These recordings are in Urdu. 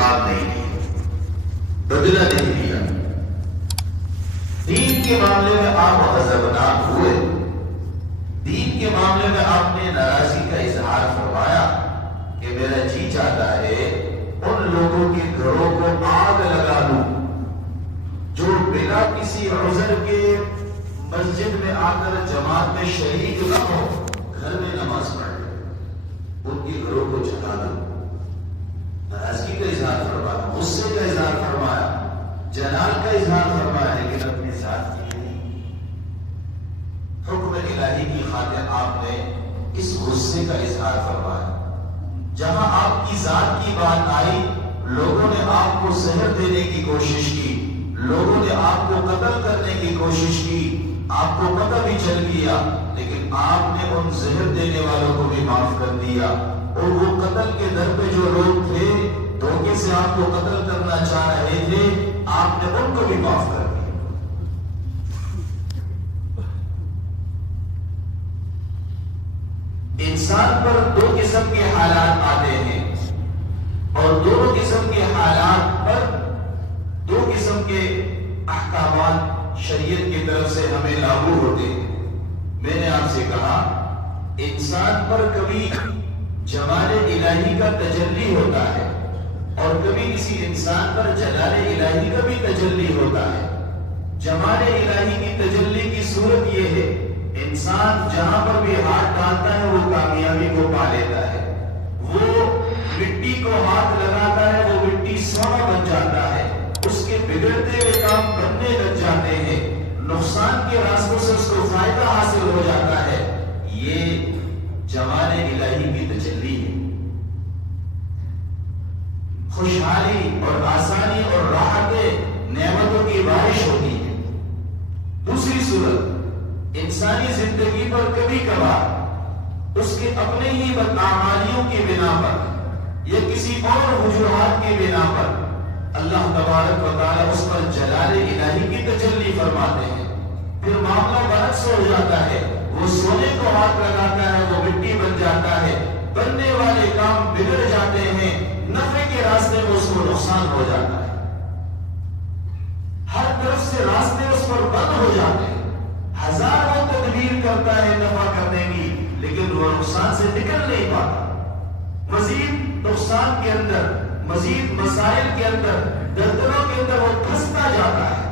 انتقام نہیں دیا، بدلہ نہیں دیا۔ دین کے معاملے میں آپ غضبناک ہوئے، دین کے معاملے میں آپ نے ناراضی کا اظہار فرمایا کہ میرا جی چاہتا ہے ان لوگوں کے گھروں کو آگ لگا دوں جو بنا کسی عذر کے مسجد میں آ کر جماعت میں شریک نہ ہو، گھر میں نماز پڑھ لے، ان کے گھروں کو جلا دوں۔ ناراضگی کا اظہار فرمایا، غصے کا اظہار فرمایا، جلال کا اظہار فرمایا، لیکن اپنی ذات کی نہیں۔ حکم الہی کی خاطر آپ نے اس غصے کا اظہار فرمایا۔ جہاں آپ کی ذات کی بات آئی، لوگوں نے آپ کو زہر دینے کی کوشش کی، لوگوں نے آپ کو قتل کرنے کی کوشش کی، آپ کو پتہ بھی چل گیا، لیکن آپ نے ان زہر دینے والوں کو بھی معاف کر دیا، اور وہ قتل کے در پہ جو لوگ تھے دھوکے سے آپ کو قتل کرنا چاہ رہے تھے، آپ نے ان کو بھی معاف کر دیا۔ انسان پر دو قسم کے حالات آتے ہیں، اور دونوں قسم کے حالات پر دو قسم کے احکامات شریعت کی طرف سے ہمیں لاگو ہوتے ہیں۔ میں نے آپ سے کہا انسان پر کبھی جمال الہی کا تجلی ہوتا ہے، اور کبھی کسی انسان پر جلال الہی کا بھی تجلی ہوتا ہے۔ جمال الہی کی تجلی کی صورت یہ ہے، انسان جہاں پر بھی ہاتھ ڈالتا ہے وہ کامیابی کو پا لیتا ہے، وہ مٹی کو ہاتھ لگاتا ہے وہ مٹی سونا بن جاتا ہے، اس کے بگڑتے ہوئے کام بننے لگ جاتے ہیں، نقصان کے راستوں سے اس کو فائدہ حاصل ہو جاتا ہے۔ یہ جمال الہی کی تجلی ہے۔ خوشحالی اور آسانی اور راحت نعمتوں کی بارش ہوتی ہے۔ دوسری صورت، انسانی زندگی پر کبھی کبھار اس کے اپنے ہی بدعمالیوں کی بنا پر یا کسی اور وجوہات کی بنا پر اللہ تبارک و تعالی اس پر جلال الہی کی تجلی فرماتے ہیں، پھر معاملہ برعکس ہو جاتا ہے، وہ سونے کو ہاتھ لگاتا ہے وہ مٹی بن جاتا ہے، بننے والے کام بگڑ جاتے ہیں، نفع کے راستے میں اس کو نقصان ہو جاتا ہے، ہر طرف سے راستے اس پر بند ہو جاتے ہیں، ہزاروں تدبیر کرتا ہے نفع کرنے کی، لیکن وہ نقصان سے نکل نہیں پاتا، مزید نقصان کے اندر، مزید مسائل کے اندر، دلدلوں کے اندر وہ پھنستا جاتا ہے،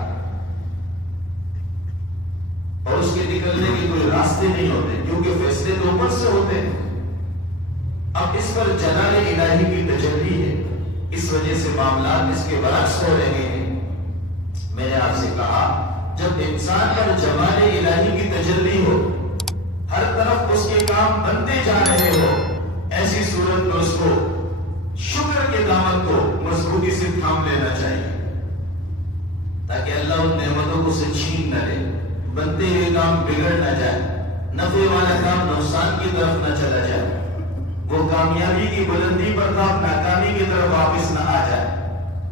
اور اس کے نکلنے کے کوئی راستے نہیں ہوتے، کیونکہ فیصلے تو اوپر سے ہوتے ہیں۔ اب اس پر جلال الہی کی تجلی ہے، اس وجہ سے معاملات اس کے برعکس ہو رہے ہیں۔ میں نے آپ سے کہا جب انسان پر جمال الہی کی تجلی ہو، ہر طرف اس کے کام بنتے جا رہے ہو، ایسی صورت میں اس کو شکر کے دامن کو مضبوطی سے تھام لینا چاہیے، تاکہ اللہ ان نعمتوں کو سے چھین نہ لے، بنتے ہوئے کام بگڑ نہ جائے، نفع والا کام نقصان کی طرف نہ چلا جائے، وہ کامیابی کی بلندی پر تھا ناکامی کی طرف واپس نہ آ جائے۔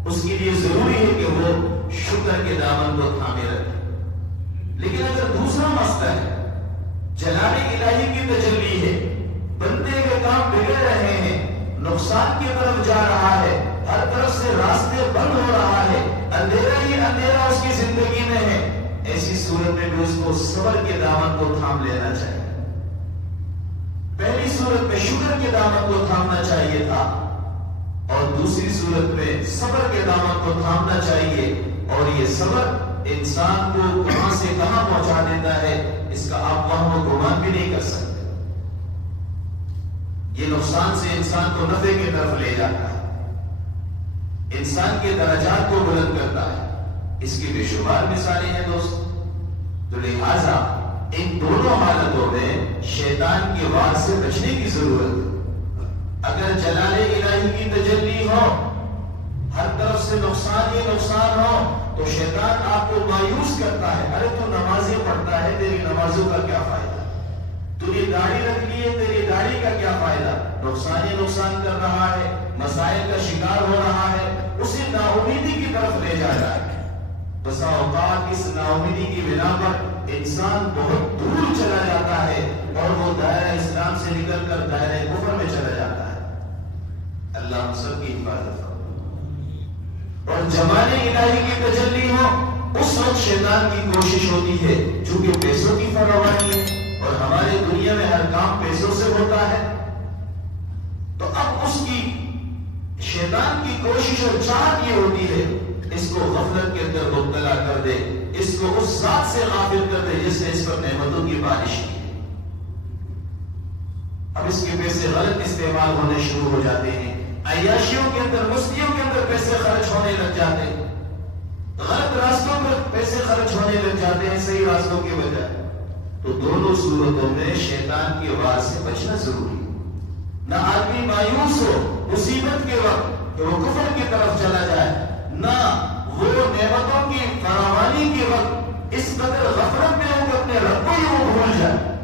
اس کے لیے ضروری ہے کہ وہ شکر کے دامن کو تھامے رکھے۔ لیکن اگر دوسرا مسئلہ ہے، جلال الہی کی تجلی ہے، بنتے ہوئے کام بگڑ رہے ہیں، نقصان کی طرف جا رہا ہے، ہر طرف سے راستے بند ہو رہا ہے، اندھیرا ہی اندھیرا اس کی زندگی میں ہے، ایسی صورت میں بھی اس کو صبر کے دامن کو تھام لینا چاہیے۔ پہلی صورت میں شکر کے دامن کو تھامنا چاہیے تھا، اور دوسری صورت میں صبر کے دامن کو تھامنا چاہیے، اور یہ صبر انسان کو کہاں سے کہاں پہنچا دیتا ہے اس کا آپ وہم و گمان بھی نہیں کر سکتے۔ یہ نقصان سے انسان کو نفع کی طرف لے جاتا ہے، انسان کے درجات کو بلند کرتا ہے۔ اس کی بے شمار مثالیں ہیں دوست، تو لہٰذا ان دونوں حالتوں میں شیطان کی وار سے بچنے کی ضرورت ہے۔ اگر جلال الہی کی تجلی ہو، ہر طرف سے نقصان ہی نقصان ہو، تو شیطان آپ کو مایوس کرتا ہے، ارے تو نمازیں پڑھتا ہے، تیری نمازوں کا کیا فائدہ، تو یہ داڑھی رکھ لی ہے، تیری داڑھی کا کیا فائدہ، نقصان ہی نقصان کر رہا ہے، مسائل کا شکار ہو رہا ہے، اسے ناامیدی کی طرف لے جاتا ہے۔ بسا اوقات اس ناامیدی کی بنا پر انسان بہت دور چلا جاتا ہے، اور وہ دائرہ اسلام سے نکل کر دائرہ کفر میں چلا جاتا ہے۔ اللہ ہم سب کی حفاظت فرمائے۔ اور جمال الہی کی تجلی ہو، اس وقت شیطان کی کوشش ہوتی ہے، چونکہ پیسوں کی فراوانی ہے اور ہمارے دنیا میں ہر کام پیسوں سے ہوتا ہے، تو اب اس کی شیطان کی کوشش اور چاہت یہ ہوتی ہے اس کو غفلت کے اندر مبتلا کر دے، اس کو اس ذات سے غافل کر دے جس نے اس پر نعمتوں کی بارش کی ہے۔ اب اس کے پیسے غلط استعمال ہونے شروع ہو جاتے ہیں، عیاشیوں کے اندر، مستیوں کے اندر پیسے خرچ ہونے لگ جاتے ہیں، غلط راستوں پر پیسے خرچ ہونے لگ جاتے ہیں صحیح راستوں کے بجائے۔ تو دونوں صورتوں میں شیطان کے وار سے بچنا ضروری ہے۔ نہ آدمی مایوس ہو مصیبت کے وقت کہ وہ کفر کی طرف چلا جائے، نہ وہ نعمتوں کی فراوانی کے وقت اس قدر غفلت میں ہو کہ اپنے رب کو ہی وہ بھول جائے۔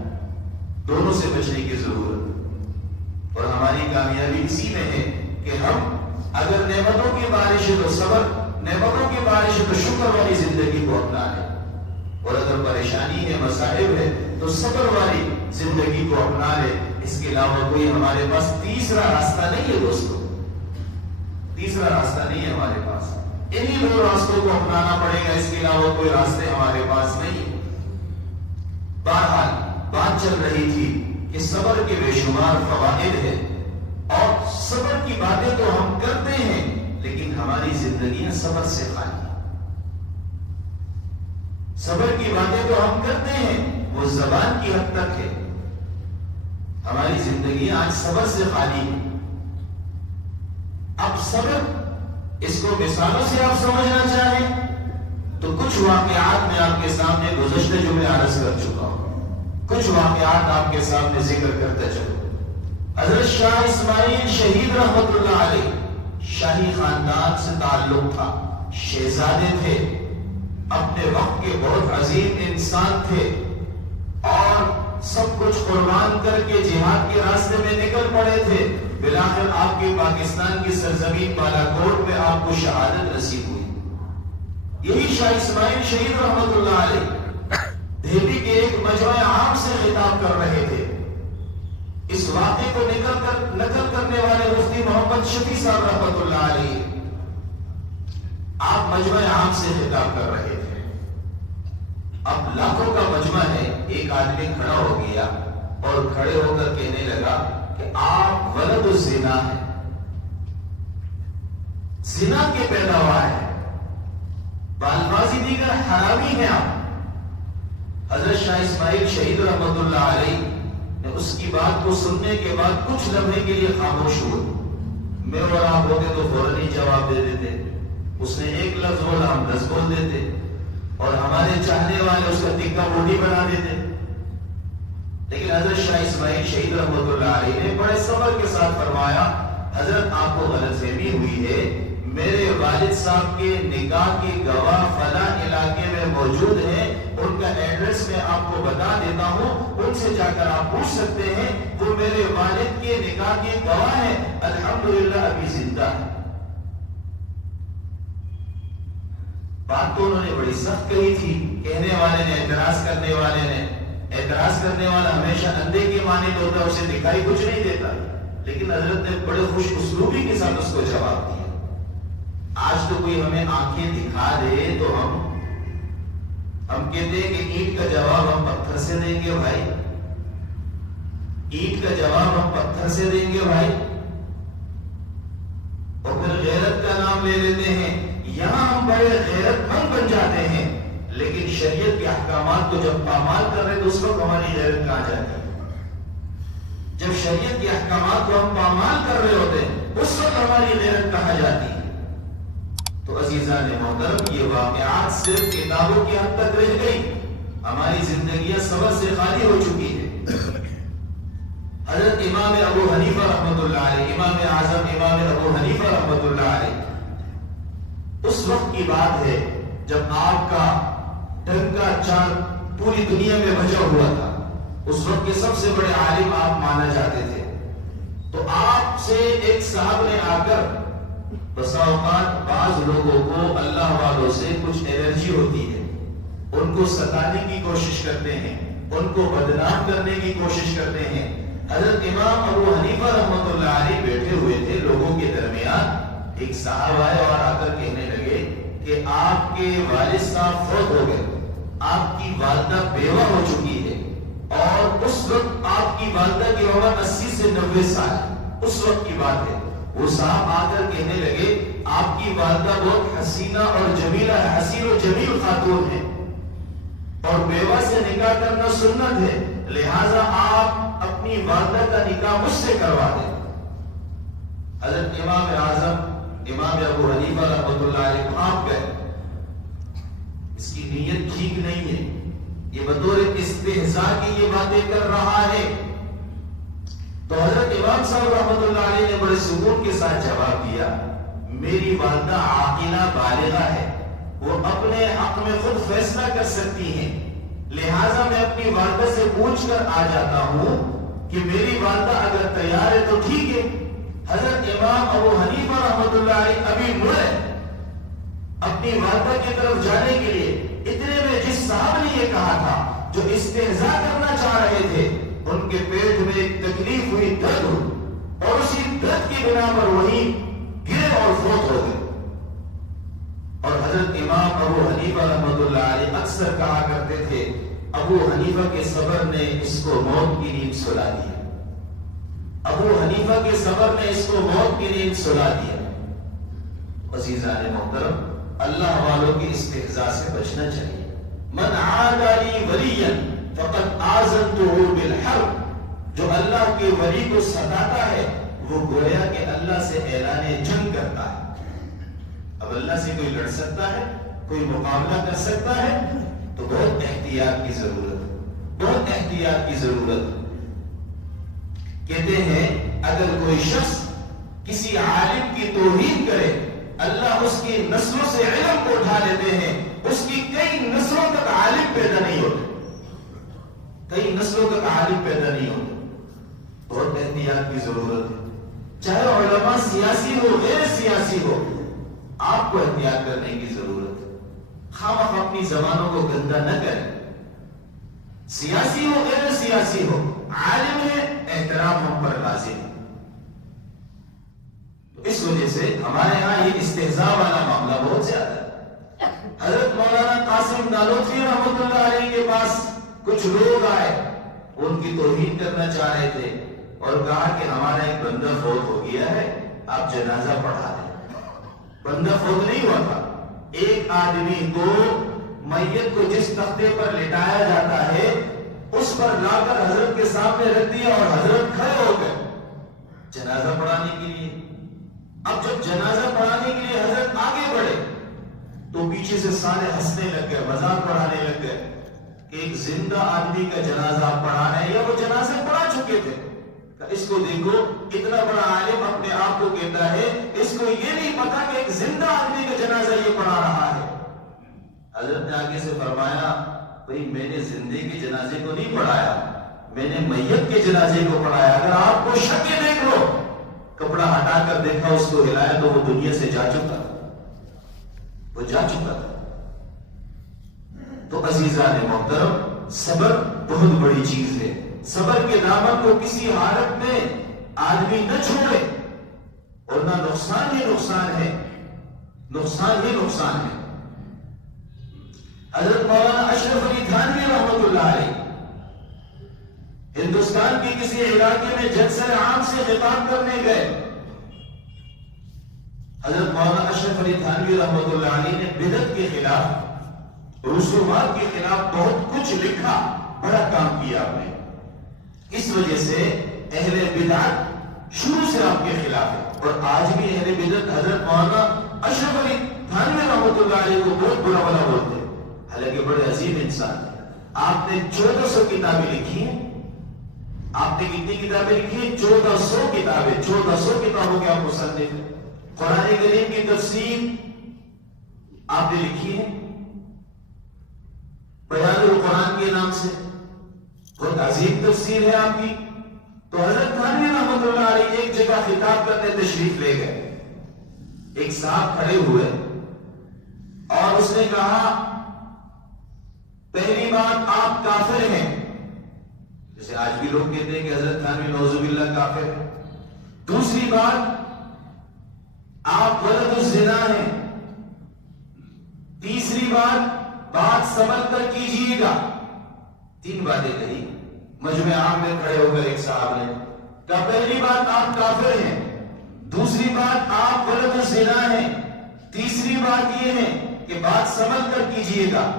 دونوں سے بچنے کی ضرورت، اور ہماری کامیابی اسی میں ہے کہ ہم اگر نعمتوں کی بارش ہے تو صبر، نعمتوں کی بارش ہے تو شکر والی زندگی کو اپنا لیں، اور اگر پریشانی ہے، مصائب ہے تو صبر والی زندگی کو اپنا لے۔ اس کے علاوہ کوئی ہمارے پاس تیسرا راستہ نہیں ہے دوستو، تیسرا راستہ نہیں ہے ہمارے پاس، انہی دو راستوں کو اپنانا پڑے گا، اس کے علاوہ کوئی راستے ہمارے پاس نہیں ہے۔ بہرحال بات چل رہی تھی کہ صبر کے بے شمار فوائد ہیں، اور صبر کی باتیں تو ہم کرتے ہیں لیکن ہماری زندگیاں صبر سے خالی ہیں۔ صبر کی باتیں تو ہم کرتے ہیں، وہ زبان کی حد تک ہے، ہماری زندگیاں آج صبر سے خالی ہیں۔ اب صبر، اس کو مثالوں سے آپ سمجھنا چاہیں تو کچھ واقعات میں آپ کے سامنے گزشتہ جمعے عرض کر چکا ہوں، کچھ واقعات آپ کے سامنے ذکر کرتا چلوں۔ حضرت شاہ اسماعیل شہید رحمت اللہ علیہ شاہی خاندان سے تعلق تھا، شہزادے تھے، اپنے وقت کے بہت عظیم انسان تھے، اور سب کچھ قربان کر کے جہاد کے راستے میں نکل پڑے تھے۔ بلاخر آپ کے پاکستان کی سرزمین بالا کوٹ میں آپ کو شہادت نصیب ہوئی۔ یہی شاہ اسماعیل شہید رحمت اللہ علیہ دہلی کے ایک مجمع عام سے خطاب کر رہے تھے۔ اس واقعے کو نقل کرنے والے مفتی محمد شفیع صاحب رحمت اللہ علیہ آپ مجمع عام سے خطاب کر رہے تھے۔ اب لاکھوں کا مجمع ہے، ایک آدمی کھڑا ہو گیا اور کھڑے ہو کر کہنے لگا کہ آپ ولد الزنا ہے، زنا کے پیداوار ہے، بالبازی دیگر حرامی ہیں آپ۔ حضرت شاہ اسماعیل شہید رحمت اللہ علیہ نے اس کی بات کو سننے کے بعد کچھ لمحے کے لیے خاموش ہوئے۔ میں اور آپ ہوتے تو فوراً ہی جواب دے دیتے، اس نے ایک لفظ بولا ہم 10 بول دیتے، اور ہمارے چاہنے والے اس کا ٹکا بوٹی بنا دیتے۔ لیکن حضرت شاہ اسماعیل شہید رحمت اللہ علیہ نے بڑے صبر کے ساتھ فرمایا، حضرت آپ کو غلط فہمی ہوئی ہے، میرے والد صاحب کے نکاح کے گواہ فلاں علاقے میں موجود ہیں، ان کا ایڈریس میں آپ کو بتا دیتا ہوں، ان سے جا کر آپ پوچھ سکتے ہیں، وہ میرے والد کے نکاح کے گواہ ہیں، الحمدللہ ابھی زندہ ہے۔ بات تو انہوں نے بڑی سخت کہی تھی، کہنے والے نے، اعتراض کرنے والے نے، اعتراض کرنے والا ہمیشہ اندھے کے مانند ہوتا ہے، اسے دکھائی کچھ نہیں دیتا، لیکن حضرت نے بڑے خوش اسلوبی کے ساتھ اس کو جواب دیا۔ آج تو کوئی ہمیں آنکھیں دکھا دے تو ہم کہتے ہیں کہ اینٹ کا جواب ہم پتھر سے دیں گے بھائی، اینٹ کا جواب ہم پتھر سے دیں گے بھائی، اور پھر غیرت کا نام لے لیتے ہیں، یہاں ہم بڑے غیرت مند بن جاتے ہیں، لیکن شریعت کے احکامات کو جب پامال کر رہے تو اس وقت ہماری غیرت کہاں جاتی ہے؟ جب شریعت کے احکامات کو ہم پامال کر رہے ہوتے ہیں اس وقت ہماری غیرت کہاں جاتی ہے؟ تو عزیزان محترم، یہ واقعات صرف کتابوں کی حد تک رہ گئی، ہماری زندگیاں صبر سے خالی ہو چکی ہے۔ حضرت امام ابو حنیفہ رحمت اللہ علیہ، امام اعظم امام ابو حنیفہ رحمت اللہ علیہ، اس وقت کی بات ہے جب آپ کا ڈنکا چاند پوری دنیا میں بجا ہوا تھا، اس وقت کے سب سے بڑے عالم آپ مانا جاتے تھے۔ تو آپ سے ایک صاحب نے آ کر، بسا اوقات بعض لوگوں کو اللہ والوں سے کچھ الرجی ہوتی ہے، ان کو ستانے کی کوشش کرتے ہیں، ان کو بدنام کرنے کی کوشش کرتے ہیں۔ حضرت امام ابو حنیفہ رحمت اللہ علیہ بیٹھے ہوئے تھے لوگوں کے درمیان، ایک صاحب آئے اور آ کر کہنے لگے کہ آپ کے والد صاحب فوت ہو گئے، آپ کی والدہ بیوہ ہو چکی ہے، اور اس وقت آپ کی والدہ کی عمر 80 سے 90 سال، اس وقت کی بات ہے۔ وہ صاحب آ کر کہنے لگے آپ کی والدہ بہت حسینہ اور جمیلہ ہے، حسین و جمیل خاتون ہے، اور بیوہ سے نکاح کرنا سنت ہے، لہذا آپ اپنی والدہ کا نکاح مجھ سے کروا دیں۔ حضرت امام اعظم امام ابو حنیفہ رحمۃ اللہ علیہ بھاگ گئے، اس کی نیت ٹھیک نہیں ہے، یہ بطور استہزاء کی یہ باتیں کر رہا ہے۔ تو حضرت امام صاحب رحمۃ اللہ علیہ نے بڑے سکون کے ساتھ جواب دیا، میری والدہ عاقلہ بالغہ ہے، وہ اپنے حق میں خود فیصلہ کر سکتی ہیں، لہٰذا میں اپنی والدہ سے پوچھ کر آ جاتا ہوں کہ میری والدہ اگر تیار ہے تو ٹھیک ہے۔ حضرت امام ابو حنیفہ رحمۃ اللہ علیہ ابھی مڑے اپنی والدہ کی طرف جانے کے لیے، اتنے میں جس صاحب نے یہ کہا تھا، جو استہزاء کرنا چاہ رہے تھے، ان کے پیٹ میں ایک تکلیف ہوئی، درد ہوئی، اور اسی درد کی بنا پر وہی گرے اور فوت ہو گئے۔ اور حضرت امام ابو حنیفہ رحمۃ اللہ علیہ اکثر کہا کرتے تھے، ابو حنیفہ کے صبر نے اس کو موت کی نیند سلا دی، ابو حنیفہ کے صبر نے اس کو موت کی نیند سلا دیا۔ عزیزان محترم، اللہ والوں کی استہزاء سے بچنا چاہیے۔ من عاد لی ولیا فقد آذنتہ بالحرب، جو اللہ کے ولی کو ستاتا ہے وہ گویا کہ اللہ سے اعلان جنگ کرتا ہے۔ اب اللہ سے کوئی لڑ سکتا ہے، کوئی مقابلہ کر سکتا ہے، تو بہت احتیاط کی ضرورت ہے، بہت احتیاط کی ضرورت ہے۔ کہتے ہیں اگر کوئی شخص کسی عالم کی توہین کرے، اللہ اس کی نسلوں سے علم کو اٹھا لیتے ہیں، اس کی کئی نسلوں تک عالم پیدا نہیں ہوتے، کئی نسلوں تک عالم پیدا نہیں ہوتے۔ بہت احتیاط کی ضرورت ہے، چاہے علماء سیاسی ہو غیر سیاسی ہو، آپ کو احتیاط کرنے کی ضرورت ہے۔ خواہ اپنی زبانوں کو گندا نہ کریں، سیاسی ہو غیر سیاسی ہو، عالم ہے، احترام ہم پر لازم ہے۔ تو اس وجہ سے ہمارے ہاں یہ استہزاء والا معاملہ بہت زیادہ ہے۔ حضرت مولانا قاسم نالوتری رحمۃ اللہ علیہ کے پاس کچھ لوگ آئے، ان کی توہین کرنا چاہ رہے تھے، اور کہا کہ ہمارا ایک بندہ فوت ہو گیا ہے، آپ جنازہ پڑھا دیں۔ بندہ فوت نہیں ہوا تھا، ایک آدمی کو میت کو جس تختے پر لٹایا جاتا ہے اس پر لا کر حضرت کے سامنے رکھ دیا، اور حضرت کھڑے ہو گئے جنازہ پڑھانے کے لیے۔ اب جب جنازہ پڑھانے کے لیے حضرت آگے بڑھے تو پیچھے سے سارے ہنسنے لگ گئے، مذاق اڑانے لگ گئے کہ ایک زندہ آدمی کا جنازہ آپ پڑھا رہے ہیں، یا وہ جنازے پڑھا چکے تھے۔ اس کو دیکھو، اتنا بڑا عالم اپنے آپ کو کہتا ہے، اس کو یہ نہیں پتا کہ ایک زندہ آدمی کا جنازہ یہ پڑھا رہا ہے۔ حضرت نے آگے سے فرمایا، بھئی میں نے زندے کے جنازے کو نہیں پڑھایا، میں نے میت کے جنازے کو پڑھایا۔ اگر آپ کو شک ہے دیکھ لو، کپڑا ہٹا کر دیکھا، اس کو ہلایا تو وہ دنیا سے جا چکا تھا، وہ جا چکا تھا۔ تو عزیزان محترم، صبر بہت بڑی چیز ہے، صبر کے دامن کو کسی حالت میں آدمی نہ چھوڑے، اور نہ نقصان ہی نقصان ہے، نقصان ہی نقصان ہے۔ حضرت مولانا اشرف علی تھانوی رحمۃ اللہ علیہ ہندوستان کے کسی علاقے میں جلسہ عام سے خطاب کرنے گئے۔ حضرت مولانا اشرف علی تھانوی رحمۃ اللہ علیہ نے بدعت کے خلاف، رسومات کے خلاف بہت کچھ لکھا، بڑا کام کیا آپ نے۔ اس وجہ سے اہل بدعت شروع سے آپ کے خلاف ہے، اور آج بھی اہل بدعت حضرت مولانا اشرف علی تھانوی رحمۃ اللہ علیہ کو بہت برا بلا بولتے ہیں، حالانکہ بڑے عظیم انسان ہیں۔ آپ نے 1400 کتابیں لکھی ہیں، آپ نے کتنی کتابیں لکھی ہیں؟ 1400 کتابیں، 1400 کتابوں کے آپ مصنف ہیں۔ قرآن کریم کی تفسیر آپ نے لکھی ہے، بیان القرآن کے نام سے، بہت عظیم تفسیر ہے آپ کی۔ تو حضرت تھانوی رحمۃ اللہ علیہ ایک جگہ خطاب کرنے تشریف لے گئے، ایک صاحب کھڑے ہوئے اور اس نے کہا، پہلی بات آپ کافر ہیں، جیسے آج بھی لوگ کہتے ہیں کہ حضرت تھانوی نعوذ باللہ کافر ہے۔ دوسری بات، آپ ولد الزنا ہیں، سنبھل کر کیجیے گا. 3 باتیں کہی مجمع عام میں کھڑے ہو کر ایک صاحب نے کہا پہلی بات آپ کافر ہیں, دوسری بات آپ ولد الزنا ہیں, تیسری بات یہ ہے کہ بات سنبھل کر کیجیے گا.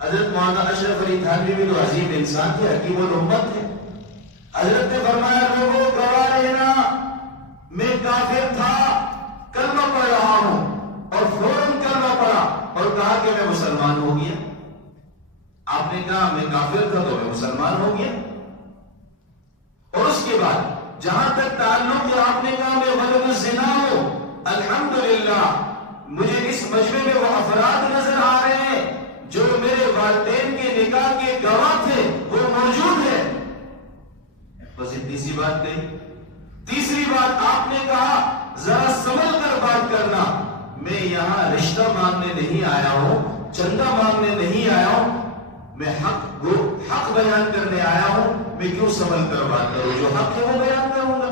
حضرت مولانا اشرف علی تھانوی بھی تو عظیم انسان تھے, حکیم الامت تھے. حضرت نے فرمایا لوگوں گواہ رہنا میں کافر تھا, کلمہ پڑھ رہا ہوں, اور فوراً کلمہ پڑھا اور کہا کہ میں مسلمان ہو گیا. آپ نے کہا میں کافر تھا تو میں مسلمان ہو گیا. اور اس کے بعد جہاں تک تعلق ہے آپ نے کہا میں ولد الزنا ہوں, الحمدللہ مجھے اس مجمع میں وہ افراد نظر آ رہے ہیں جو میرے والدین کے نکاح کے گواہ تھے, وہ موجود ہے. بس اتنی سی بات کہی. تیسری بات آپ نے کہا ذرا سنبھل کر بات کرنا, میں یہاں رشتہ مانگنے نہیں آیا ہوں, چندہ مانگنے نہیں آیا ہوں, میں حق بیان کرنے آیا ہوں. میں کیوں سنبھل کر بات کروں, جو حق ہے وہ بیان کروں گا.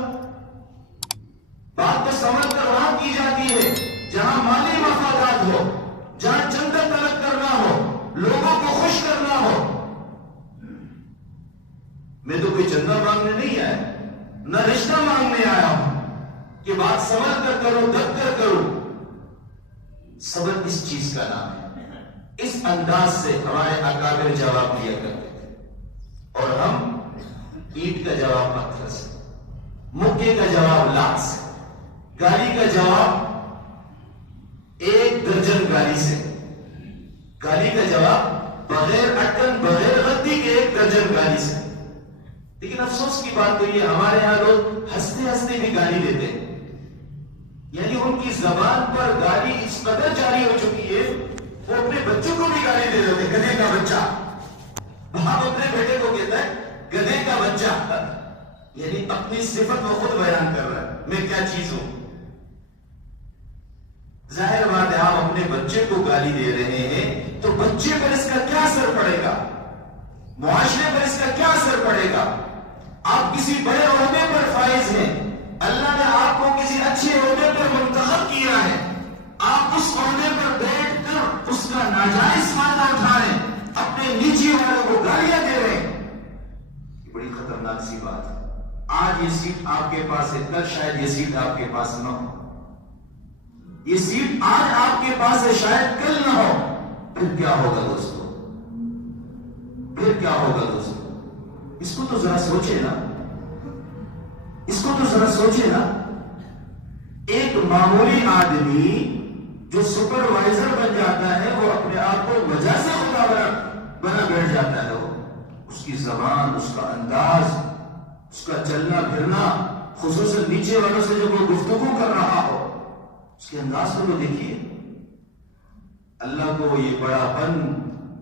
بات تو سنبھل کر وہاں کی جاتی ہے جہاں مالی مفادات ہو, جہاں چندہ طلب کرنا ہو, لوگوں کو خوش کرنا ہو. میں تو کوئی چندہ مانگنے نہیں آیا, نہ رشتہ مانگنے آیا ہوں کہ بات سنبھل کر کرو, دب کر کرو. صبر اس چیز کا نام ہے. اس انداز سے ہمارے اکابر جواب دیا کرتے تھے, اور ہم اینٹ کا جواب پتھر سے, مکے کا جواب لاکھ سے, گالی کا جواب 1 درجن گالی سے, گالی کا جواب بغیر اٹکن بغیر غلطی کے 1 درجن گالی سے. لیکن افسوس کی بات تو یہ ہمارے ہاں لوگ ہنستے ہنستے بھی گالی دیتے ہیں. یعنی ان کی زبان پر گالی اس قدر جاری ہو چکی ہے وہ اپنے بچوں کو بھی گالی دے دیتے. گدھے کا بچہ, باپ اپنے بیٹے کو کہتا ہے گدھے کا بچہ, یعنی اپنی صفت وہ خود بیان کر رہا ہے, میں کیا چیز ہوں. ظاہر بات ہے آپ اپنے بچے کو گالی دے رہے ہیں تو بچے پر اس کا کیا اثر پڑے گا, معاشرے پر اس کا کیا اثر پڑے گا. آپ کسی بڑے عہدے پر فائز ہیں, اللہ نے آپ کو کسی اچھے عہدے پر منتخب کیا ہے, آپ اس عہدے پر بیٹھ کر اس کا ناجائز فائدہ اٹھا رہے ہیں, اپنے نیچے والوں کو گالیاں دے رہے ہیں. یہ بڑی خطرناک سی بات ہے. آج یہ سیٹ آپ کے پاس ہے, کل شاید یہ سیٹ آپ کے پاس نہ ہو. یہ سیٹ آج آپ کے پاس ہے, شاید کل نہ ہو. پھر کیا ہوگا دوستو, پھر کیا ہوگا دوستو. اس کو تو ذرا سوچے نا, اس کو تو ذرا سوچے نا. ایک معمولی آدمی جو سپروائزر بن جاتا ہے وہ اپنے آپ کو وجہ سے خدا بنا بیٹھ جاتا ہے. اس کی زبان, اس کا انداز, اس کا چلنا پھرنا, خصوصاً نیچے والوں سے جب وہ گفتگو کر رہا ہو, اس کے انداز کو دیکھیے. اللہ کو یہ بڑا پن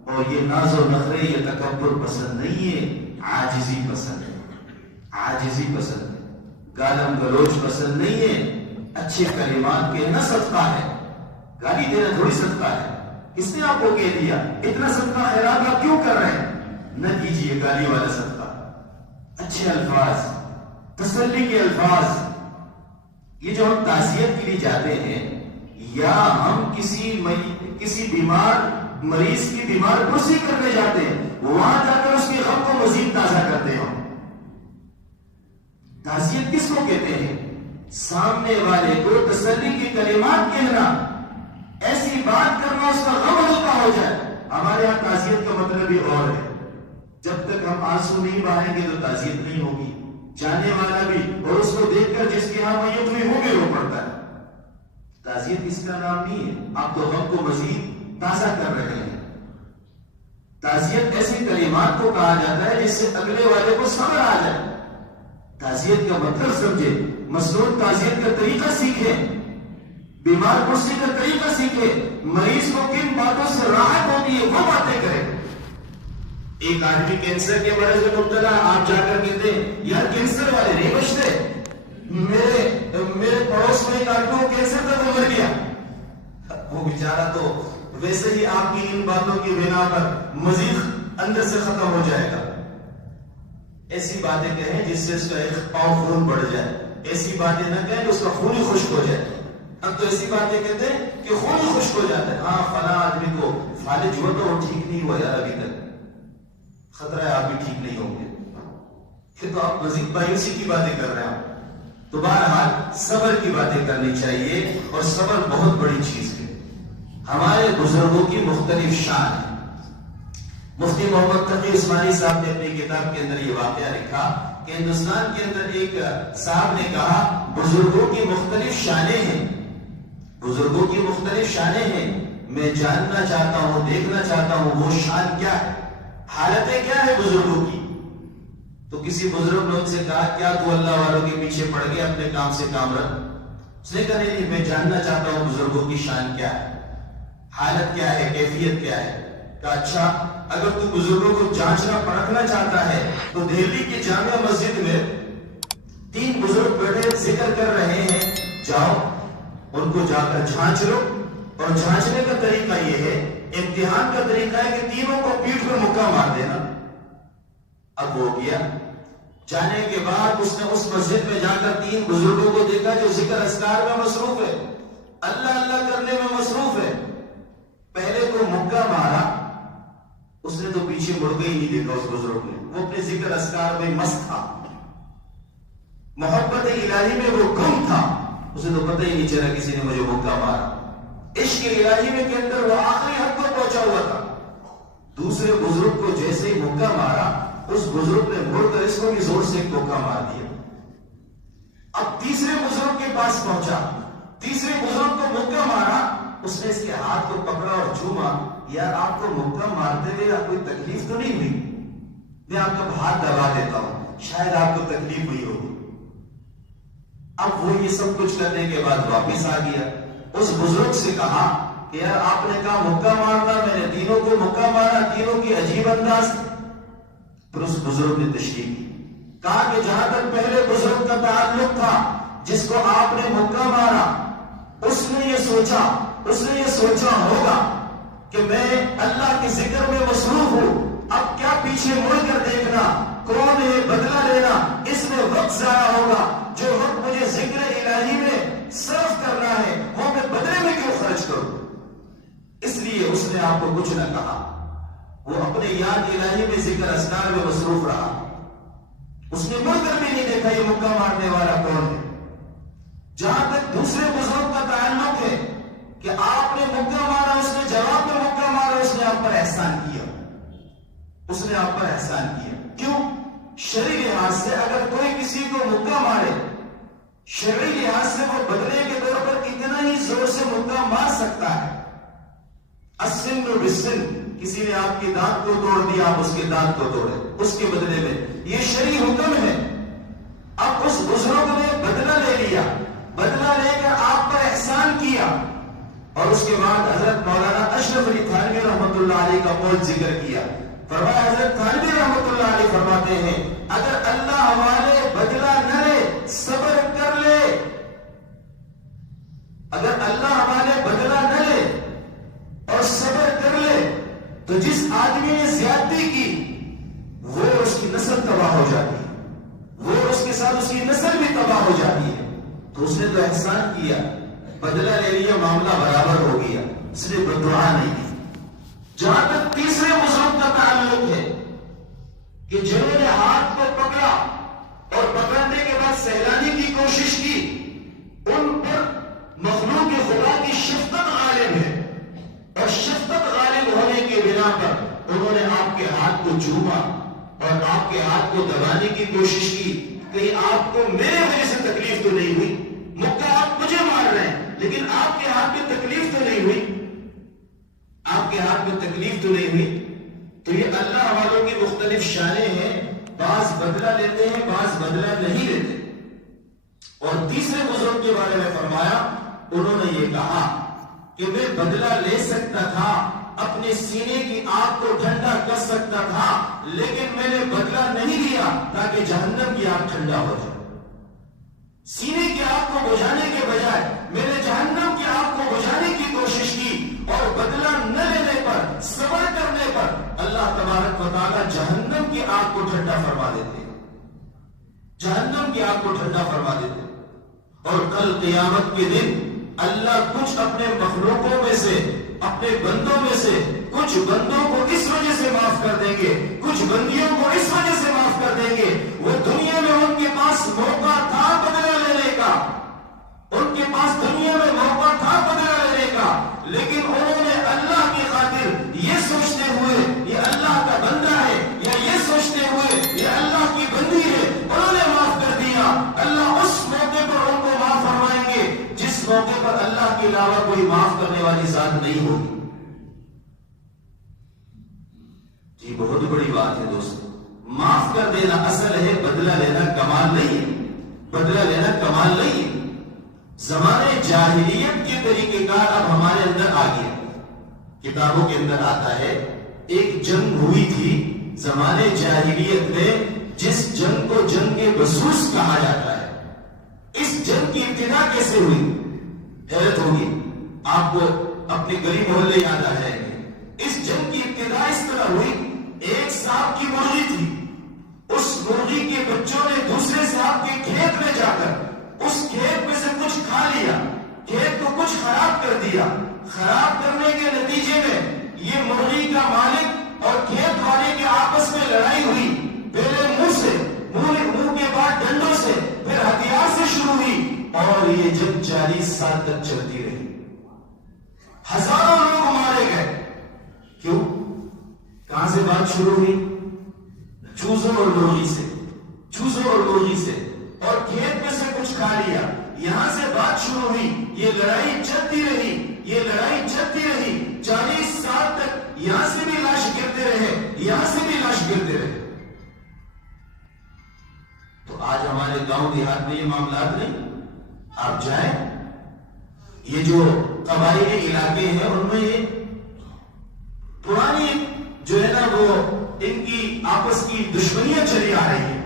اور یہ ناز و نخرے, یہ تکبر پسند نہیں ہے, عاجزی پسند ہے, عاجزی پسند ہے, گالم گلوچ پسند نہیں ہے. اچھے کلمات کہنا صدقہ ہے, گالی دینا تھوڑی صدقہ ہے. کس نے آپ کو کہہ دیا اتنا صدقہ خیرات آپ کیوں کر رہے ہیں؟ نہ کیجیے گالی والا صدقہ. اچھے الفاظ, تسلی کے الفاظ. یہ جو ہم تعزیت کے لیے جاتے ہیں یا ہم کسی بیمار مریض کی بیمار پرسی کرنے جاتے ہیں, وہاں جا کر اس کے غم کو مزید تازہ کرتے ہیں. تعزیت کس کو کہتے ہیں؟ سامنے والے کو تسلی کے کلمات کہنا, ایسی بات کرنا اس کا غم ہلکا ہو جائے. ہمارے یہاں تعزیت کا مطلب بھی اور ہے. جب تک ہم آنسو نہیں بہائیں گے تو تعزیت نہیں ہوگی. جانے والا بھی اور اس کو دیکھ کر جس کے یہاں میت ہوئی وہ بھی رو پڑتا ہے. تعزیت اس کا نام نہیں ہے. آپ تو غم کو مزید تازہ کر رہے ہیں. تعزیت ایسی کلمات کو کہا جاتا ہے جس سے اگلے والے کو صبر آ جائے. تعزیت کا مطلب سمجھے, مسنون تعزیت کا طریقہ سیکھیں, بیمار پرسی کا طریقہ سیکھیں, مریض کو کن باتوں سے راحت ہوتی ہے وہ باتیں کریں. ایک آدمی کینسر کے مرض میں مبتلا, آپ جا کر کہتے ہیں یار کینسر والے نہیں بچتے, میرے پڑوس میں ایک آدمی کو کینسر تھا وہ مر گیا. وہ بیچارہ تو ویسے ہی آپ کی ان باتوں کی بنا پر مزید اندر سے ختم ہو جائے گا. ایسی باتیں کہیں جس سے اس کا ایک پاؤں خون بڑھ جائے, ایسی باتیں نہ کہیں کہ اس کا خون ہی خشک ہو جائے. اب تو ایسی باتیں کہتے ہیں کہ خون ہی خشک ہو جاتا ہے. ہاں فلاں آدمی کو فالج ہوا تو ٹھیک نہیں ہوا یار ابھی تک، خطرہ ہے آپ بھی ٹھیک نہیں ہوں گے، پھر تو آپ مزید مایوسی کی باتیں کر رہے ہیں۔ تو بہرحال صبر کی باتیں کرنی چاہیے، اور صبر بہت بڑی چیز ہے۔ ہمارے بزرگوں کی مختلف شان ہے۔ مفتی محمد تقی عثمانی صاحب نے اپنی کتاب کے اندر یہ واقعہ لکھا کہ ہندوستان کے اندر ایک صاحب نے کہا بزرگوں کی مختلف شانیں ہیں، بزرگوں کی مختلف شانیں ہیں، میں جاننا چاہتا ہوں، دیکھنا چاہتا ہوں وہ شان کیا ہے، حالتیں کیا ہے بزرگوں کی۔ تو کسی بزرگ نے ان سے کہا کیا تو اللہ والوں کے پیچھے پڑ گئے، اپنے کام سے کام رکھ۔ اس نے کہا نہیں، میں جاننا چاہتا ہوں بزرگوں کی شان کیا ہے، حالت کیا ہے، کیفیت کیا ہے۔ کہا اچھا، اگر تو بزرگوں کو جانچنا پرکھنا چاہتا ہے تو دہلی کی جامع مسجد میں 3 بزرگ بیٹھے ذکر کر رہے ہیں، جاؤ ان کو جا کر جھانچ لو۔ اور جھانچنے کا طریقہ یہ ہے، امتحان کا طریقہ ہے کہ تینوں کو پیٹھ پر مکہ مار دینا۔ اب وہ گیا، جانے کے بعد اس نے اس مسجد میں جا کر 3 بزرگوں کو دیکھا جو ذکر اذکار میں مصروف ہے، اللہ اللہ کرنے میں مصروف ہے۔ پہلے تو مکہ مارا، اس نے تو پیچھے مڑ کے ہی نہیں دیکھا اس بزرگ نے، وہ اپنے ذکر اذکار میں مست تھا، محبت الہی میں وہ گم تھا، اسے تو پتہ ہی نہیں چلا کسی نے مجھے مکہ مارا۔ عشق الہی میں کے اندر وہ آخری حد کو پہنچا ہوا تھا۔ دوسرے بزرگ کو جیسے ہی مکہ مارا، اس بزرگ نے مڑ کر اس کو بھی زور سے ایک دھوکہ مار دیا۔ اب تیسرے بزرگ کے پاس پہنچا، تیسرے بزرگ کو مکہ مارا، اس نے اس کے ہاتھ کو پکڑا اور چوما، یار آپ کو مکہ مارتے ہوئے کوئی تکلیف تو نہیں ہوئی؟ میں آپ کا ہاتھ دبا دیتا ہوں، شاید آپ کو تکلیف ہوئی ہوگی۔ اب وہ یہ سب کچھ کرنے کے بعد واپس آ گیا، اس بزرگ سے کہا کہ یار آپ نے کہا مکہ مارنا، میں نے تینوں کو مکہ مارا، تینوں کی عجیب انداز۔ پھر اس بزرگ نے تشریح کی، کہا کہ جہاں تک پہلے بزرگ کا تعلق تھا جس کو آپ نے مکہ مارا، اس نے یہ سوچا ہوگا کہ میں اللہ کے ذکر میں مصروف ہوں، اب کیا پیچھے مڑ کر دیکھنا، کون ہے بدلہ لینا، اس میں وقت ضائع ہوگا، جو وقت مجھے ذکر الہی میں صرف کرنا ہے وہ میں بدلے میں کیوں خرچ کروں۔ اس لیے اس نے آپ کو کچھ نہ کہا، وہ اپنے یاد الہی میں ذکر اذکار میں مصروف رہا، اس نے مڑ کر بھی نہیں دیکھا یہ مکہ مارنے والا کون ہے۔ جہاں تک دوسرے بزرگ کا تعلق ہے کہ آپ نے مکہ مارا، اس نے جواب میں مکہ مارا، اس نے آپ پر احسان کیا، اس نے آپ پر احسان کیا۔ کیوں؟ شرعی لحاظ سے اگر کوئی کسی کو مکہ مارے، شرعی لحاظ سے وہ بدلے کے طور پر اتنا ہی زور سے مکہ مار سکتا ہے۔ السن بالسن، کسی نے آپ کی دانت کو توڑ دیا، آپ اس کے دانت کو توڑے، اس کے بدلے میں، یہ شرعی حکم ہے۔ اب اس بزرگ نے بدلہ لے لیا، بدلہ لے کر آپ پر احسان کیا، اور اس کے بعد حضرت مولانا اشرف علی تھانوی رحمۃ اللہ علیہ کا قول ذکر کیا۔ فرمایا حضرت تھانوی رحمۃ اللہ علیہ فرماتے ہیں اگر اللہ ہمارے بدلہ نہ لے، صبر کر لے، اگر اللہ ہمارے بدلہ نہ لے اور صبر کر لے تو جس آدمی نے زیادتی کی وہ اس کی نسل تباہ ہو جاتی ہے، وہ اس کے ساتھ اس کی نسل بھی تباہ ہو جاتی ہے۔ تو اس نے تو احسان کیا، بدلہ لے لیا، معاملہ برابر ہو گیا، اس نے بددعا نہیں کی۔ جہاں تک تیسرے بزرگ کا تعلق ہے کہ جنہوں نے ہاتھ کو پکڑا اور پکڑنے کے بعد سہلانے کی کوشش کی، ان پر مخلوق خدا کی شفقت غالب ہے، اور شفقت غالب ہونے کے بنا پر انہوں نے آپ کے ہاتھ کو چوما اور آپ کے ہاتھ کو دبانے کی کوشش کی، کہیں آپ کو میرے وجہ سے تکلیف تو نہیں ہوئی، مکہ آپ مجھے مار رہے ہیں لیکن آپ کے ہاتھ میں تکلیف تو نہیں ہوئی، آپ کے ہاتھ میں تکلیف تو نہیں ہوئی۔ تو یہ اللہ والوں کی مختلف شانیں ہیں، بعض بدلہ لیتے ہیں، بعض بدلہ نہیں لیتے۔ اور تیسرے بزرگ کے بارے میں فرمایا، انہوں نے یہ کہا کہ میں بدلہ لے سکتا تھا، اپنے سینے کی آگ کو ٹھنڈا کر سکتا تھا، لیکن میں نے بدلہ نہیں لیا تاکہ جہنم کی آگ ٹھنڈا ہو جائے۔ سینے کی آگ کو بجھانے کے بجائے میں نے جہنم کی آگ کو بجھانے کی کوشش کی، اور بدلہ نہ لینے پر، صبر کرنے پر اللہ تبارک و تعالیٰ جہنم کی آگ کو ٹھنڈا فرما دیتے ہیں، جہنم کی آگ کو ٹھنڈا فرما دیتے ہیں۔ اور کل قیامت کے دن اللہ کچھ اپنے مخلوقوں میں سے اپنے بندوں میں سے کچھ بندوں کو اس وجہ سے معاف کر دیں گے، کچھ بندیوں کو اس وجہ سے معاف کر دیں گے، وہ دنیا میں ان کے پاس موقع تھا بدلہ لینے کا، ان کے پاس دنیا میں موقع تھا بدلہ لینے کا، لیکن انہوں نے اللہ کی خاطر یہ سوچتے ہوئے یہ اللہ کا بندہ ہے، یا یہ سوچتے ہوئے یہ اللہ کی بندی ہے، انہوں نے معاف کر دیا۔ اللہ اس موقع پر ان کو معاف فرمائیں گے جس موقع پر اللہ کے علاوہ کوئی معاف کرنے والی ذات نہیں ہوگی۔ جی بہت بڑی بات ہے دوستو، معاف کر دینا اصل ہے، بدلہ لینا کمال نہیں ہے، بدلہ لینا کمال نہیں ہے۔ زمانے جاہلیت کے طریقہ کار اب ہمارے اندر آ گیا، کتابوں کے اندر آتا ہے ایک جنگ ہوئی تھی زمانے جاہلیت میں، جس جنگ کو جنگ بسوس کہا جاتا ہے۔ اس جنگ کی ابتدا کیسے ہوئی؟ حیرت ہوگی آپ کو، اپنے گلی محلے یاد آ جائیں گے۔ اس جنگ کی ابتدا اس طرح ہوئی، ایک سانپ کی مرغی تھی، اس مرغی کے بچوں نے دوسرے سانپ کے کھیت میں جا کر اس کھیت میں سے کچھ کھا لیا، کھیت کو کچھ خراب کر دیا۔ خراب کرنے کے نتیجے میں یہ مرغی کا مالک اور کھیت والے کے آپس میں لڑائی ہوئی، پہلے منہ سے، منہ کے بعد ڈنڈوں سے، پھر ہتھیار سے شروع ہوئی، اور یہ جنگ 40 سال تک چلتی رہی۔ ہزاروں لوگ مارے گئے۔ کیوں؟ کہاں سے بات شروع ہوئی؟ چوزوں اور مرغی سے، چوزوں اور مرغی سے، اور کھیت میں سے کچھ کھا لیا، یہاں سے بات شروع ہوئی۔ یہ لڑائی چلتی رہی، یہ لڑائی چلتی رہی 40 سال تک، یہاں سے بھی لاش گرتے رہے، یہاں سے بھی لاش گرتے رہے۔ تو آج ہمارے گاؤں دیہات میں یہ معاملات نہیں۔ آپ جائیں، یہ جو قبائلی علاقے ہیں ان میں یہ پرانی جو ہے نا وہ ان کی آپس کی دشمنیاں چلی آ رہی ہیں۔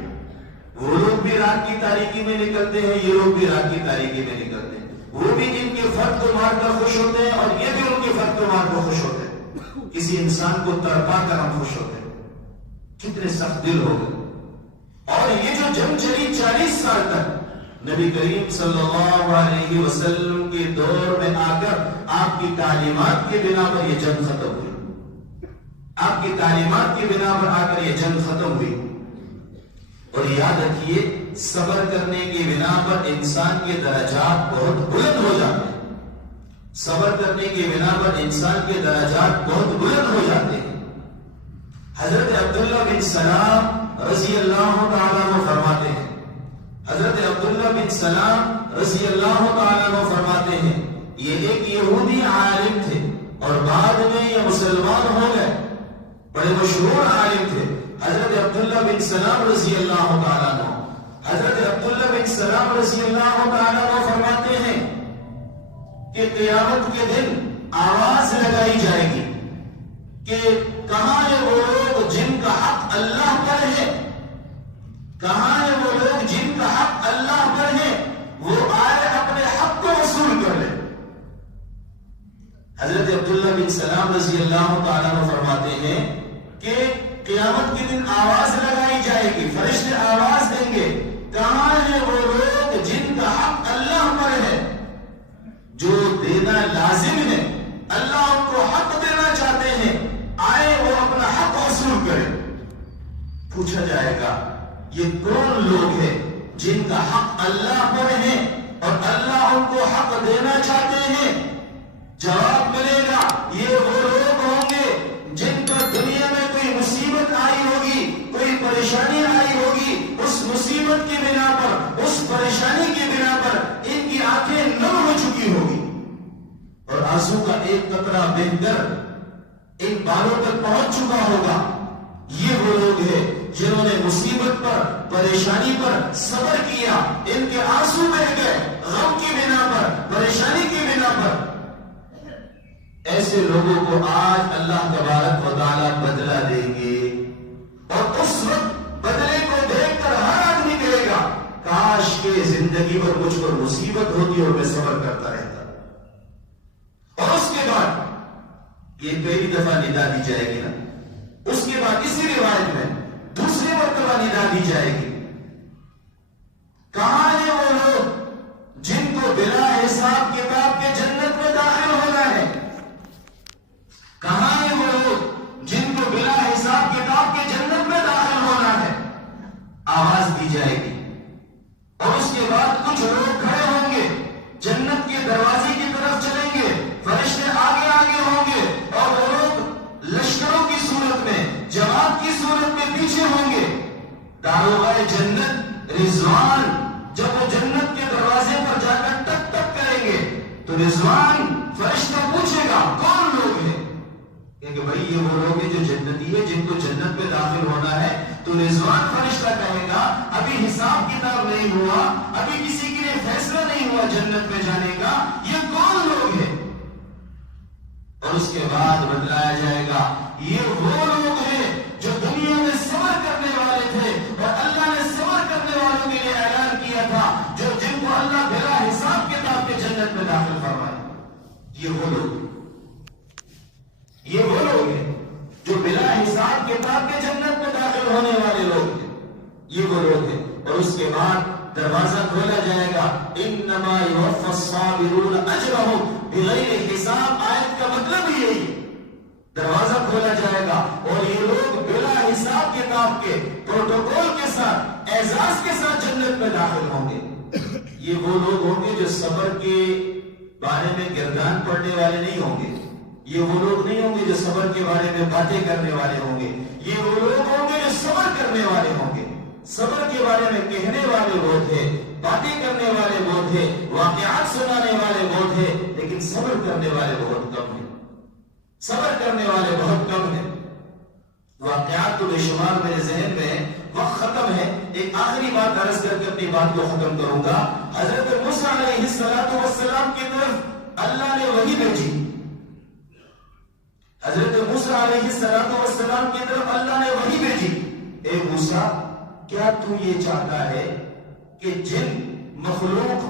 وہ لوگ بھی رات کی تاریکی میں نکلتے ہیں، یہ لوگ بھی رات کی تاریکی میں نکلتے ہیں، وہ بھی ان کے فرد کو مار کر خوش ہوتے ہیں اور یہ بھی ان کے فرد کو مار کر خوش ہوتے ہیں۔ کسی انسان کو تڑپا کر ہم خوش ہوتے ہیں، کتنے سخت دل ہو گئے۔ اور یہ جو جنگ چلی 40 سال تک، نبی کریم صلی اللہ علیہ وسلم کے دور میں آ کر آپ کی تعلیمات کے بنا پر یہ جنگ ختم ہوئی، آپ کی تعلیمات کی بنا پر آ کر یہ جنگ ختم ہوئی۔ اور یاد رکھیے، صبر کرنے کی بنا پر انسان کے درجات بہت بلند ہو جاتے ہیں، صبر کرنے کی بنا پر انسان کے درجات بہت بلند ہو جاتے ہیں۔ حضرت عبداللہ بن سلام رضی اللہ تعالیٰ عنہ فرماتے ہیں، حضرت عبداللہ بن سلام رضی اللہ تعالیٰ عنہ فرماتے ہیں، یہ ایک یہودی عالم تھے اور بعد میں یہ مسلمان ہو گئے، بڑے مشہور عالم تھے حضرت عبداللہ بن سلام رضی اللہ تعالیٰ عنہ۔ حضرت عبداللہ بن سلام رضی اللہ تعالیٰ عنہ فرماتے ہیں کہ قیامت کے دن آواز لگائی جائے گی کہ کہاں ہے وہ لوگ جن کا حق اللہ پر ہے، کہاں ہے وہ لوگ جن کا حق اللہ پر ہے، وہ آئے اپنے حق کو وصول کر لے۔ حضرت عبداللہ بن سلام رضی اللہ تعالیٰ عنہ فرماتے ہیں کہ قیامت کے دن آواز لگائی جائے گی، فرشتے آواز دیں گے، کہاں ہے وہ لوگ جن کا حق اللہ پر ہے، جو دینا لازم ہے، اللہ ان کو حق دینا چاہتے ہیں، آئے وہ اپنا حق وصول کرے۔ پوچھا جائے گا یہ کون لوگ ہیں جن کا حق اللہ پر ہے اور اللہ ان کو حق دینا چاہتے ہیں؟ جواب ملے گا یہ وہ لوگ ہوں گے جن پر دنیا میں کوئی مصیبت آئی ہوگی، کوئی پریشانی آئی ہوگی، اس مصیبت کی بنا پر، اس پریشانی کی بنا پر ان کی آنکھیں نم ہو چکی ہوگی اور آنسو کا ایک قطرہ بہ کر ان بالوں تک پہنچ چکا ہوگا۔ یہ وہ لوگ ہیں جنہوں نے مصیبت پر، پریشانی پر صبر کیا، ان کے آنسو بہ گئے غم کی بنا پر، پریشانی کی بنا پر۔ ایسے لوگوں کو آج اللہ تبارک و تعالیٰ بدلہ دیں گے اور اس وقت بدلے کو دیکھ کر ہر آدمی کہے گا کاش کہ زندگی پر مجھ پر مصیبت ہوتی اور میں صبر کرتا رہتا۔ اور اس کے بعد یہ پہلی دفعہ ندا دی جائے گی نا، اس کے بعد اسی روایت میں دوسری مرتبہ ندا دی جائے گی، کہاں ہیں وہ لوگ جن کو بلا حساب کتاب کے جنت میں داخل ہونا ہے؟ فرشتہ پوچھے گا کون لوگ ہیں؟ کہ بھائی یہ وہ لوگ ہیں جو جنتی ہے، جن کو جنت میں داخل ہونا ہے. تو رضوان فرشتہ کہے گا ابھی حساب کتاب نہیں ہوا، ابھی کسی کے لیے فیصلہ نہیں ہوا جنت میں جانے کا، یہ کون لوگ ہیں؟ اور اس کے بعد بتلایا جائے گا یہ وہ لوگ ہیں جو دنیا میں صبر کرنے والے تھے، اور اللہ نے صبر کرنے والوں کے لیے اعلان کیا تھا جن کو اللہ بلا حساب کتاب کے جنت میں داخل فرمائے. یہ وہ لوگ ہیں جو بلا حساب کتاب کے جنت میں داخل ہونے والے لوگ ہیں. یہ وہ لوگ ہیں. اور اس کے بعد دروازہ کھولا جائے گا. انما یوفی الصابرون اجرهم بغیر حساب. آیت کا مطلب ہی یہی ہے. دروازہ کھولا جائے گا اور یہ لوگ بلا حساب کتاب کے پروٹوکول کے ساتھ اعزاز کے ساتھ جنت میں داخل ہوں گے. یہ وہ لوگ ہوں گے جو صبر کے بارے میں گردان پڑنے والے نہیں ہوں گے. یہ وہ لوگ نہیں ہوں گے جو صبر کے بارے میں باتیں کرنے والے ہوں گے. یہ وہ لوگ ہوں گے جو صبر کرنے والے ہوں گے. صبر کے بارے میں کہنے والے وہ تھے، باتیں کرنے والے وہ تھے، واقعات سنانے والے وہ تھے، لیکن صبر کرنے والے بہت کم ہیں. صبر کرنے والے بہت کم ہیں. واقعات تو بے شمار میرے ذہن میں ہے. وقت ختم ہے. ایک آخری بات عرض کر کے اپنی بات کو ختم کروں گا. حضرت موسیٰ علیہ السلام کی طرف اللہ نے وحی بھیجی. حضرت موسیٰ علیہ السلام کی طرف اللہ نے وحی بھیجی. اے موسیٰ، کیا تو یہ چاہتا ہے کہ جن مخلوق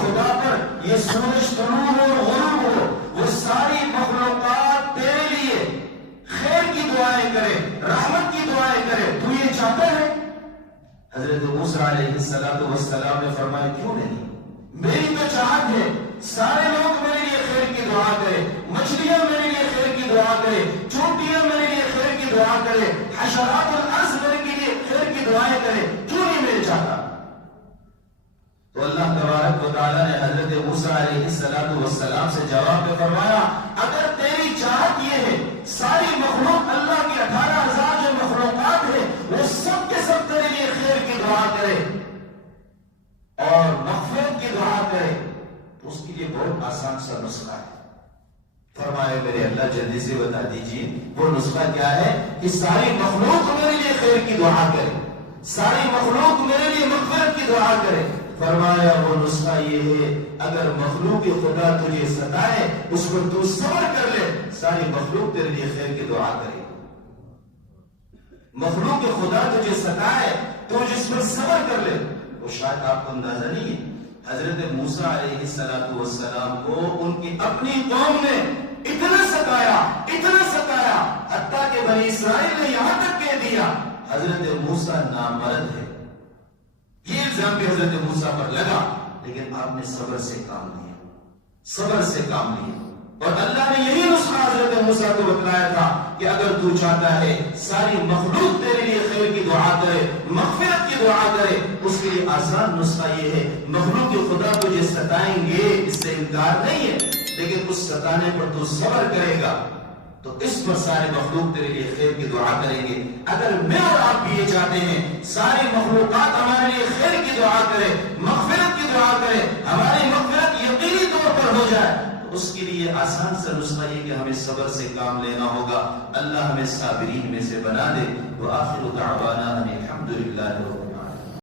خدا پر یہ سورج طلوع اور غروب ہو، وہ ساری مخلوقات تیرے لیے خیر کی دعائیں کرے، رحمت کی دعائیں کرے، تو یہ چاہتا ہے؟ حضرت موسیٰ علیہ السلام نے فرمایا کیوں نہیں، میری تو چاہت ہے سارے لوگ میرے لیے خیر کی دعا کرے، مچھلیاں میرے لیے خیر کی دعا کرے، چونٹیاں میرے لیے خیر کی دعا کرے، حشرات الارض میرے لیے خیر کی دعائیں کرے، کیوں نہیں میرے چاہتا؟ تو اللہ تبارک و تعالیٰ نے حضرت موسیٰ علیہ السلام سے جواب میں فرمایا اگر تیری چاہت یہ ہے ساری مخلوق اللہ کی 18,000 جو مخلوقات ہیں وہ سب کے سب تیرے لیے خیر کی دعا کرے اور مغفرت کی دعا کرے تو اس کے لیے بہت آسان سا نسخہ ہے. فرمایا میرے اللہ جلدی سے بتا دیجیے وہ نسخہ کیا ہے کہ ساری مخلوق میرے لیے خیر کی دعا کرے، ساری مخلوق میرے لیے مغفرت کی دعا کرے. فرمایا وہ نسخہ یہ ہے اگر مخلوق خدا تجھے ستائے اس پر تو صبر کر لے، ساری مخلوق تیرے لیے خیر کی دعا کرے. مخلوق خدا تجھے ستائے تو جس پر صبر کر لے. وہ شاید آپ کو اندازہ نہیں ہے حضرت موسیٰ علیہ السلام کو ان کی اپنی قوم نے اتنا ستایا حتیٰ کہ بنی اسرائیل نے یہاں تک کہہ دیا حضرت موسیٰ نامرد ہے. یہ الزام بھی حضرت موسیٰ پر لگا لیکن آپ نے صبر سے کام لیا اور اللہ نے یہی نسخہ حضرت موسیٰ کو بتلایا تھا کہ اگر تو چاہتا ہے ساری مخلوق تیرے لیے خیر کی دعا کرے، مغفرت کی دعا کرے، اس کے لیے آسان نسخہ یہ ہے مخلوق خدا تجھے ستائیں گے اس سے انکار نہیں ہے لیکن اس ستانے پر تو صبر کرے گا تو اس پر سارے مخلوق تیرے لیے خیر کی دعا کریں گے. اگر میں اور آپ بھی یہ چاہتے ہیں ساری مخلوقات ہمارے لیے خیر کی دعا کرے، مغفرت کی دعا کرے، ہماری مغفرت یقینی طور پر ہو جائے تو اس کے لیے آسان سا نسخہ یہ کہ ہمیں صبر سے کام لینا ہوگا. اللہ ہمیں صابرین میں سے بنا دے. وآخر دعوانا ان الحمد للہ.